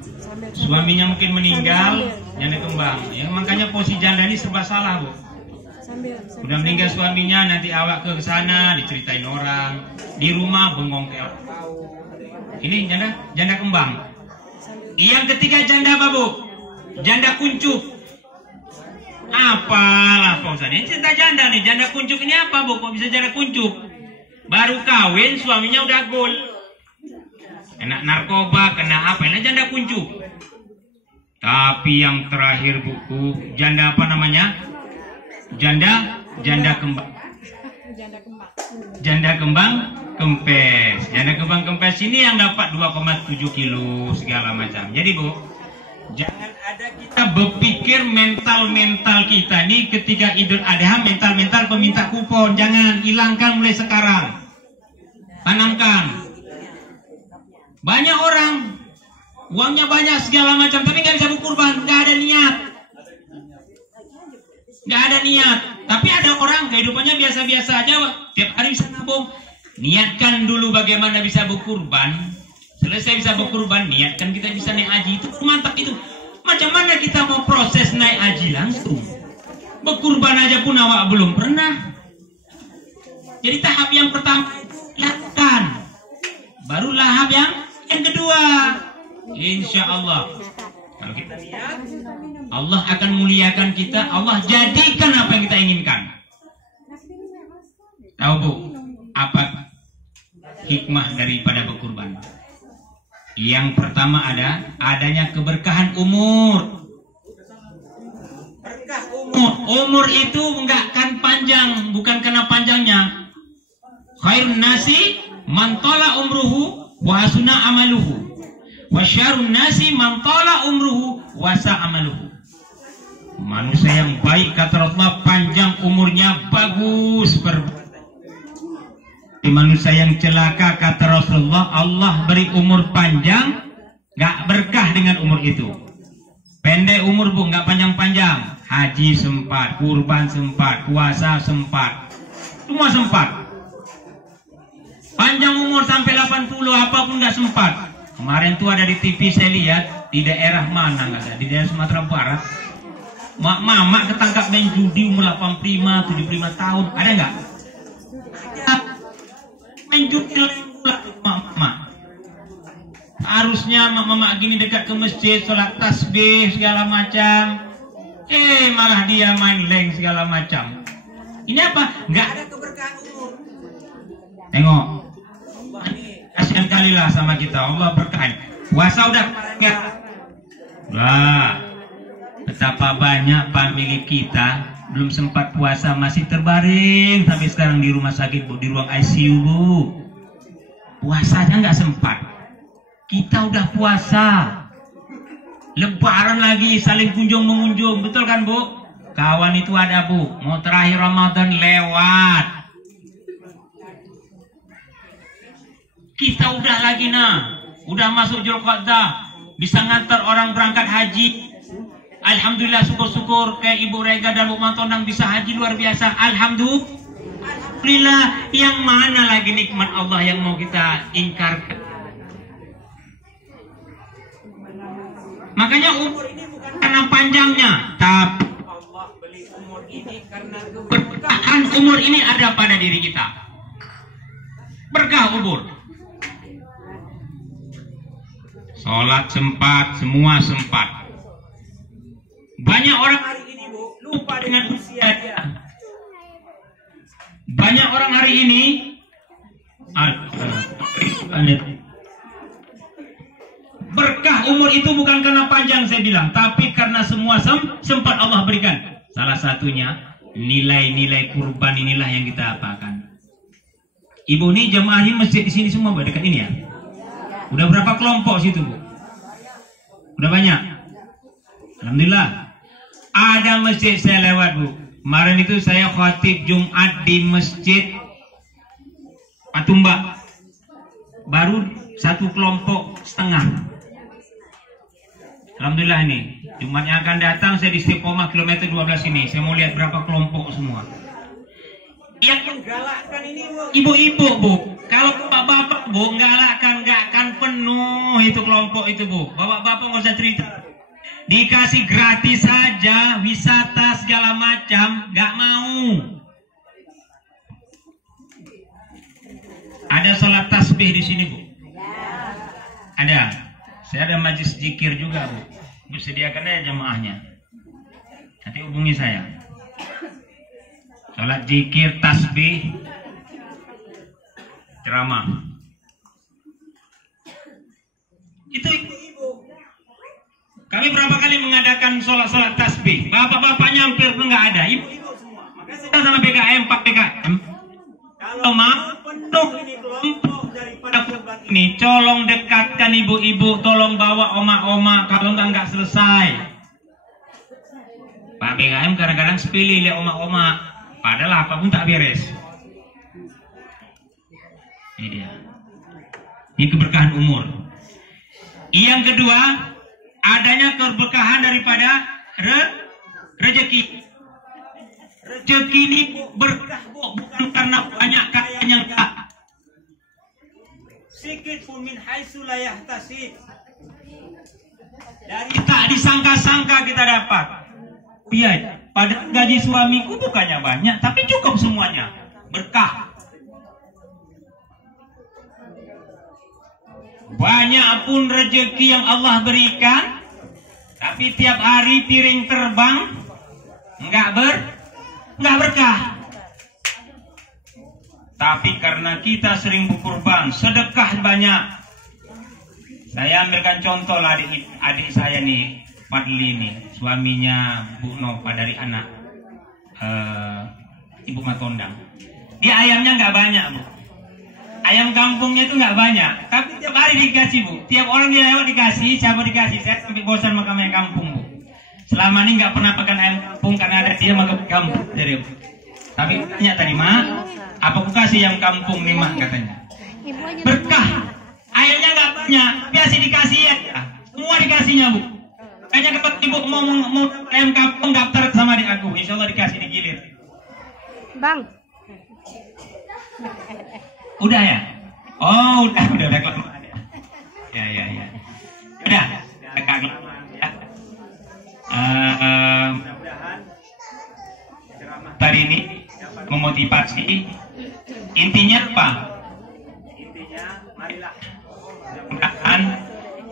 Suaminya mungkin meninggal, janda kembang. Ya, makanya posisi janda ini serba salah Bu. Udah meninggal suaminya, nanti awak ke sana diceritain orang, di rumah bengong kayak orang. Ini janda kembang. Yang ketiga janda apa Bu? Janda kuncup. Apalah Pak Ustaz, ini cerita janda nih. Janda kuncup ini apa Bu? Kok bisa janda kuncup? Baru kawin suaminya udah gol. Kena narkoba, kena apa? Ini janda kuncup. Tapi yang terakhir buku, janda apa namanya? Janda kembang. Janda kembang kempes. Janda kembang kempes ini yang dapat 2,7 kilo segala macam. Jadi Bu, jangan ada kita berpikir mental kita nih ketika Idul Adha mental peminta kupon. Jangan, hilangkan mulai sekarang. Tanamkan. Banyak orang uangnya banyak segala macam, tapi nggak bisa berkurban, nggak ada niat. Nggak ada niat. Tapi ada orang kehidupannya biasa-biasa aja, tiap hari bisa nabung. Niatkan dulu bagaimana bisa berkurban. Selesai bisa berkurban, niatkan kita bisa naik haji. Itu mantap itu. Macam mana kita mau proses naik haji langsung? Berkurban aja pun awak belum pernah. Jadi tahap yang pertama lakukan, baru tahap yang kedua. Insya Allah, kalau kita lihat, Allah akan muliakan kita. Allah jadikan apa yang kita inginkan. Tahu Bu, apa hikmah daripada berkurban? Yang pertama adanya keberkahan umur. Berkah umur. Umur itu enggak kan panjang, bukan karena panjangnya. Khairun nasi man tala umruhu wa hasuna amaluhu. Wa syarrun nasi man tala umruhu wa sa amaluhu. Manusia yang baik kata Rasulullah panjang umurnya, bagus manusia yang celaka kata Rasulullah, Allah beri umur panjang, gak berkah dengan umur itu. Pendek umur Bu, gak panjang-panjang. Haji sempat, kurban sempat, puasa sempat, semua sempat. Panjang umur sampai 80 apapun gak sempat. Kemarin tuh ada di TV saya lihat, di daerah mana gak ada, di daerah Sumatera Barat. Mama ketangkap main judi umur 85, 75 tahun, ada nggak? Main judi mama. Harusnya mama gini dekat ke masjid, sholat tasbih segala macam. Malah dia main leng segala macam. Ini apa? Nggak ada keberkahan umur. Tengok, kasihan kali lah sama kita. Allah berkahin. Puasa udah nggak? Wah, betapa banyak famili kita belum sempat puasa, masih terbaring sampai sekarang di rumah sakit Bu, di ruang ICU Bu. Puasanya nggak sempat. Kita udah puasa, Lebaran lagi saling kunjung mengunjung, betul kan Bu? Kawan itu ada Bu, mau terakhir Ramadan lewat. Kita udah lagi udah masuk Zulqa'dah, bisa ngantar orang berangkat haji. Alhamdulillah, syukur-syukur kayak Ibu Rega dan Bu Mantonang bisa haji luar biasa. Alhamdulillah, yang mana lagi nikmat Allah yang mau kita ingkarkan? Makanya umur ini bukan karena panjangnya, tapi Allah beli umur ini karena keberkahan umur ini ada pada diri kita. Berkah umur. Sholat sempat, semua sempat. Banyak orang hari ini Bu, lupa dengan usia dia. Banyak orang hari ini berkah umur itu bukan karena panjang saya bilang, tapi karena semua sempat Allah berikan. Salah satunya nilai-nilai kurban inilah yang kita apakan. Ibu ini jemaah ini masjid di sini semua Bu, dekat ini ya. Udah berapa kelompok situ Bu? Udah banyak. Alhamdulillah. Ada masjid saya lewat Bu. Kemarin itu saya khatib Jumat di masjid Patumba. Baru satu kelompok setengah. Alhamdulillah ini. Jumat yang akan datang saya di Istiqomah kilometer 12 ini. Saya mau lihat berapa kelompok semua. Yang menggalakkan ini Bu, ibu-ibu Bu. Kalau bapak-bapak Bu galakkan, nggak akan penuh itu kelompok itu Bu. Bapak-bapak nggak usah cerita. Dikasih gratis saja, wisata segala macam, nggak mau. Ada sholat tasbih di sini Bu? Ada. Saya ada majlis zikir juga Bu. Bu sediakan aja jemaahnya. Nanti hubungi saya. Sholat zikir, tasbih, ceramah. Itu ibu-ibu. Kami berapa kali mengadakan sholat tasbih, bapak-bapaknya hampir nggak ada, ibu-ibu semua. Makanya saya sama PKM, Pak PKM, kalau mau penuh ini kelompok daripada kurban ini, tolong dekatkan ibu-ibu, tolong bawa oma-oma, kalau nggak selesai. Pak PKM kadang-kadang sepilih lihat oma-oma, padahal apapun tak beres. Ini dia. Ini keberkahan umur. Yang kedua, adanya keberkahan daripada rezeki. Rezeki ini berkah bukan karena banyak kayanya, enggak. Sikit pun min haitsu la yahtasib. Dari tak disangka-sangka kita dapat. Iya, pada gaji suamiku bukannya banyak, tapi cukup semuanya. Berkah. Banyak pun rezeki yang Allah berikan, tapi tiap hari piring terbang, enggak berkah. Tapi karena kita sering berkurban, sedekah banyak. Saya ambilkan contoh lah adik saya nih, Fadli nih, suaminya Bu Nova dari anak Ibu Matondang. Dia ayamnya nggak banyak, Bu. Ayam kampungnya itu nggak banyak, tapi tiap hari dikasih, Bu. Tiap orang dia lewat dikasih, siapa dikasih. Saya sampai bosan makan ayam kampung, Bu. Selama ini nggak pernah makan ayam kampung karena ada dia makan kampung dari Bu. Tapi tanya tadi, Mak, apa aku kasih ayam kampung nih, Mak, katanya. Berkah. Ayamnya nggak banyak, biasa dikasih ya. Semua dikasihnya, Bu. Kayaknya kalau Ibu mau ayam kampung daftar sama adik aku, insya Allah dikasih digilir. Bang. Udah ya? Oh, udah kelamaan ya. Ya. Udah kelamaan ya. Mudah-mudahan tadi ini memotivasi. Intinya apa? Intinya marilah mudah-mudahan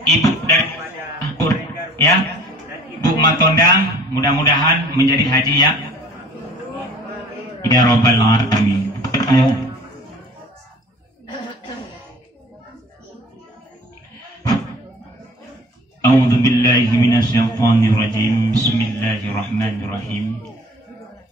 ibu dari ya, Bu Matondang mudah-mudahan menjadi haji ya Rabbal Alamin. Ayo. A'udzu billahi minasyaitonir rajim. Bismillahirrahmanirrahim.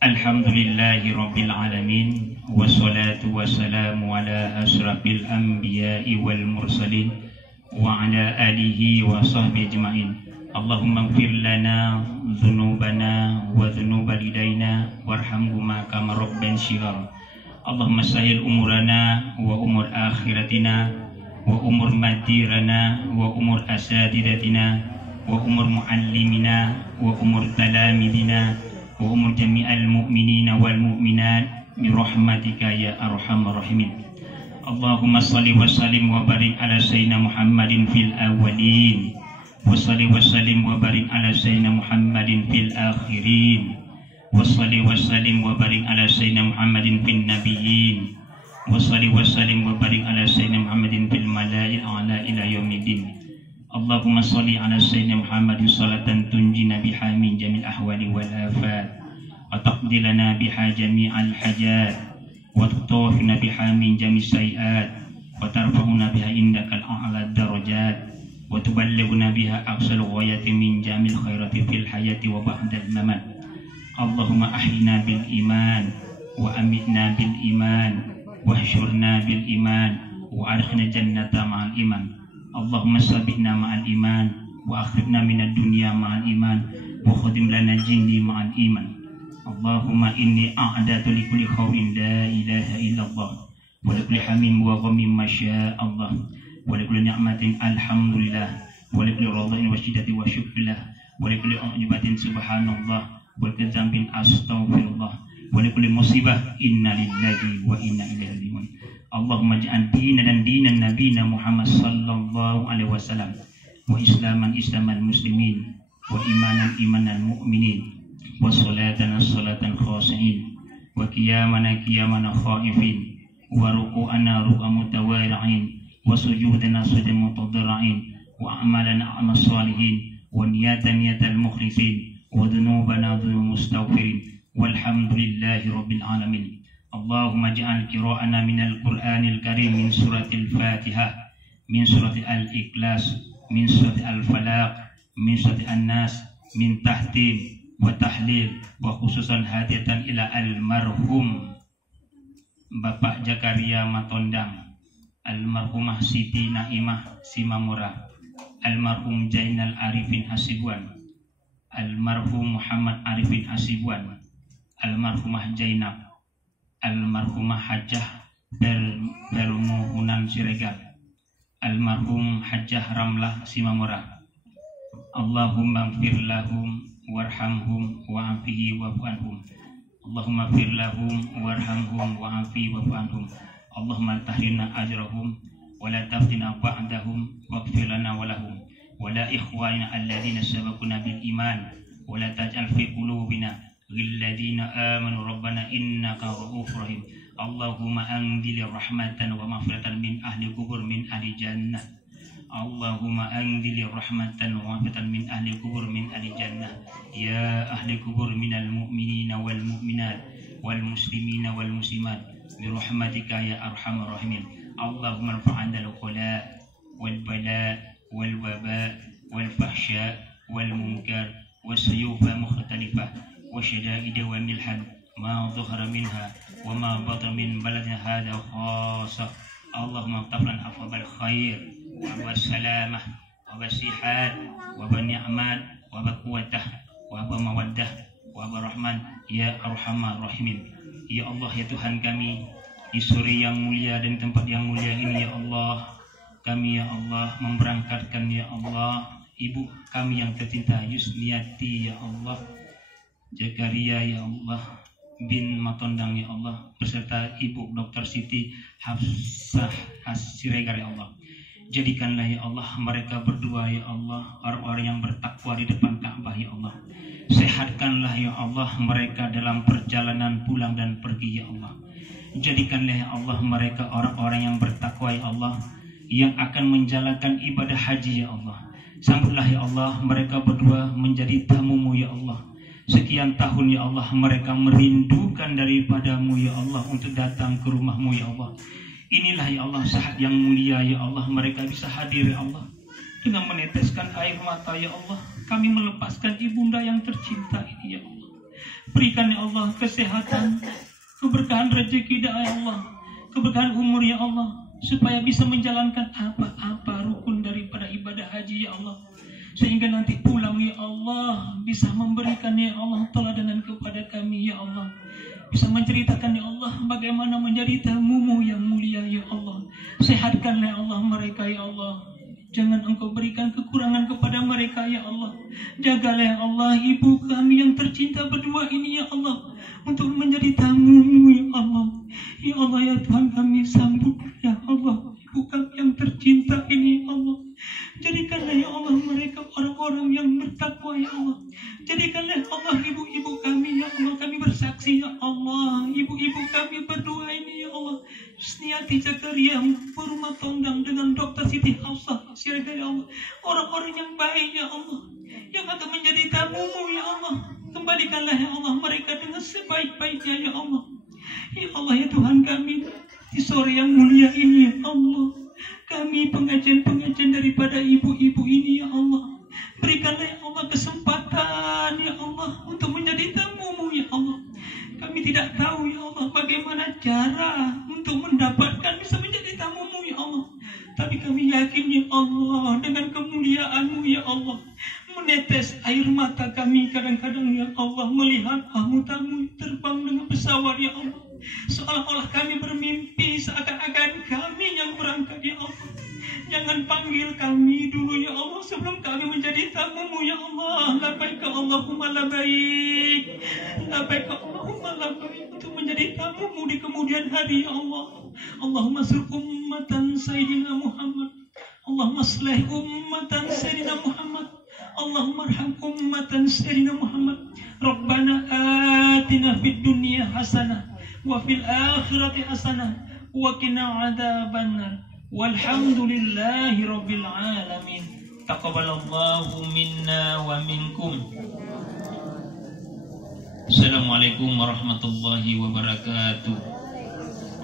Alhamdulillahi rabbil alamin. Wassalatu wassalamu ala asyrafil anbiya'i wal mursalin wa ala alihi wa sahbihi ajma'in. Allahumma ighfir lana dhunubana wa dhunuba lidaina warhamhuma kama rabban shighara. Allahumma sahil umurana wa umur akhiratina wa umur madirana wa umur asatidatina wa umur muallimina wa umur talamidina wa umur jami'al mu'minina wal mu'minat bi rahmatika ya arhamar rahimin. Allahumma salli wa sallim wa barik ala sayyidina Muhammadin fil awwalin wa salli wa sallim wa barik ala sayyidina Muhammadin fil akhirin wa salli wa sallim wa barik ala sayyidina Muhammadin fil nabiyyin wa salli wa sallim wa barik ala sayyidina Muhammadin fil mala'il a'la ila yaumiddin. Allahumma salli ala sayyidina Muhammadin salatan tunjina biha min jamil ahwali wal afat wa taqdi lana biha jami'al hajat wa tutawfina biha min jamil sayiat wa tarfa'una biha indakal a'la darajat wa tuballighuna biha aqsal ghayati min jamil khairati fil hayati wa ba'dal mamat. Allahumma ahyina bil iman wa amitna bil iman wahsyurna bil iman wa adkhilna jannata ma'al iman. Allahumma sabbitna ma'al iman wa akhribna minad dunya ma'al iman wa khadim lana jinni ma'al iman. Allahumma inni a'datu li kulli khawrin la ilaha illallah wa li kulli hamim wa ghamim masya Allah wa li kulli ni'matin alhamdulillah wa li kulli radhin wa syiddati wa syukrillah wa li kulli ujubatin subhanallah wa li kulli dzambin astaghfirullah wa li kulli musibah inna lillahi wa inna ilaihi raji'un. Allahumma ja'al dina dan dinan nabiyina Muhammad sallallahu alaihi wasallam wa islaman muslimin wa imanan mu'minin wa salatan khashi'in wa qiyamana khaifin wa ruku'ana mutawari'in wa sujudana mutadarri'in wa amalana amal salihin wa niyatal mukhlisin wa dhunubana mustaghfirin. Walhamdulillahi rabbil alamin. Allahumma ja'al qira'ana minal Qur'anil Karim min suratil Fatihah, min suratil Al-Ikhlas, min suratil Al-Falaq, min suratil An-Nas, min tahtim wa tahlil wa khususan hadiatan ila almarhum Bapak Jakaria Matondang, almarhumah Siti Naimah Simamura, almarhum Jainal Arifin Hasibuan, almarhum Muhammad Arifin Hasibuan, almarhumah Jainab, almarhumah Hajah Belmuhunan Siregar, almarhum Hajjah Ramlah Simamora. Allahumma ighfir lahum warhamhum wa'afihi wa'fu anhum. Allahumma ighfir lahum warhamhum wa'afihi wa'fu anhum. Allahumma tahrinna ajrahum wa la taftina ba'dahum waghfir lana wa lahum wa la ikhwanina alladhina sabaquna bil iman wa la taj'al fi qulubina lilladhina amanu rabbana innaka ra'ufur rahim. Allahumma anzil rahmatan wa maghfiratan min ahli kubur min ahli jannah. Allahumma anzil rahmatan wa maghfiratan min ahli kubur min ahli jannah. Ya ahli kubur minal mu'minina wal mu'minat wal muslimina wal muslimat bi rahmatika ya arhamar rahimin. Allahumma rfa'na al-khala wal bala wal waba wal fahsya wal munkar wasyufa mukhtalifah wa syada'id wa milhan ma dhahara minha wa ma batana min baladina hadha khassa. Allahumma taflan afdal khair wa salamah wa sihat wa ni'mat wa quwwatah wa mawaddah wa rahman ya arhamar rahimin. Ya Allah, ya Tuhan kami, di sore yang mulia dan tempat yang mulia ini ya Allah, kami ya Allah memberangkatkan ya Allah ibu kami yang tercinta Yusniati ya Allah Jakaria ya Allah bin Matondang ya Allah, beserta ibu Dr. Siti Hafsah Siregar ya Allah. Jadikanlah ya Allah mereka berdua ya Allah orang-orang yang bertakwa di depan Ka'bah ya Allah. Sehatkanlah ya Allah mereka dalam perjalanan pulang dan pergi ya Allah. Jadikanlah ya Allah mereka orang-orang yang bertakwa ya Allah, yang akan menjalankan ibadah haji ya Allah. Sambutlah ya Allah mereka berdua menjadi tamu-Mu ya Allah. Sekian tahun ya Allah mereka merindukan daripadamu ya Allah untuk datang ke rumah-Mu ya Allah. Inilah ya Allah saat yang mulia ya Allah mereka bisa hadir ya Allah. Dengan meneteskan air mata ya Allah kami melepaskan ibunda yang tercinta ini ya Allah. Berikan ya Allah kesehatan, keberkahan rezeki ya Allah, keberkahan umur ya Allah, supaya bisa menjalankan apa-apa rukun daripada ibadah haji ya Allah, sehingga nanti pulang ya Allah bisa memberikan ya Allah teladanan kepada kami ya Allah, bisa menceritakan ya Allah bagaimana menjadi tamu-Mu yang mulia ya Allah. Sehatkanlah ya Allah mereka ya Allah, jangan Engkau berikan kekurangan kepada mereka ya Allah. Jagalah ya Allah ibu kami yang tercinta berdua ini ya Allah, untuk menjadi tamu-Mu ya Allah. Ya Allah ya Tuhan kami sambut ya Allah ibu kami yang tercinta ini ya Allah. Jadikanlah ya Allah mereka orang-orang yang bertakwa ya Allah. Jadikanlah ya Allah ibu-ibu kami ya Allah, kami bersaksi ya Allah ibu-ibu kami berdua ini ya Allah, Yusniati Jakaria Matondang dengan Dr. Siti Hafsah Siregar ya Allah, orang-orang yang baik ya Allah, yang akan menjadi tamu-Mu ya Allah. Kembalikanlah ya Allah mereka dengan sebaik-baiknya ya Allah. Ya Allah ya Tuhan kami, di sore yang mulia ini ya Allah, kami pengajian-pengajian daripada ibu-ibu ini ya Allah, berikanlah ya Allah kesempatan ya Allah untuk menjadi tamu-Mu ya Allah. Kami tidak tahu ya Allah bagaimana cara untuk mendapatkan bisa menjadi tamu-Mu ya Allah, tapi kami yakin ya Allah dengan kemuliaan-Mu ya Allah, menetes air mata kami kadang-kadang ya Allah melihat tamu-tamu terbang dengan pesawat ya Allah, seolah-olah kami bermimpi seakan-akan kami yang berangkat ya Allah. Jangan panggil kami dulu ya Allah sebelum kami menjadi tamu-Mu ya Allah. Labbaik Allahumma labbaik, labbaik Allahumma labbaik, untuk menjadi tamu-Mu di kemudian hari ya Allah. Allahumma sur ummatan Sayyidina Muhammad, Allahumma aslih ummatan Sayyidina Muhammad, Allahumma arham ummatan Sayyidina Muhammad. Rabbana atina fid dunya hasanah wa fil akhirati hasanah wa qina adzabannar. Walhamdulillahi rabbil alamin. Taqabbalallahu minna wa minkum. Assalamualaikum warahmatullahi wabarakatuh.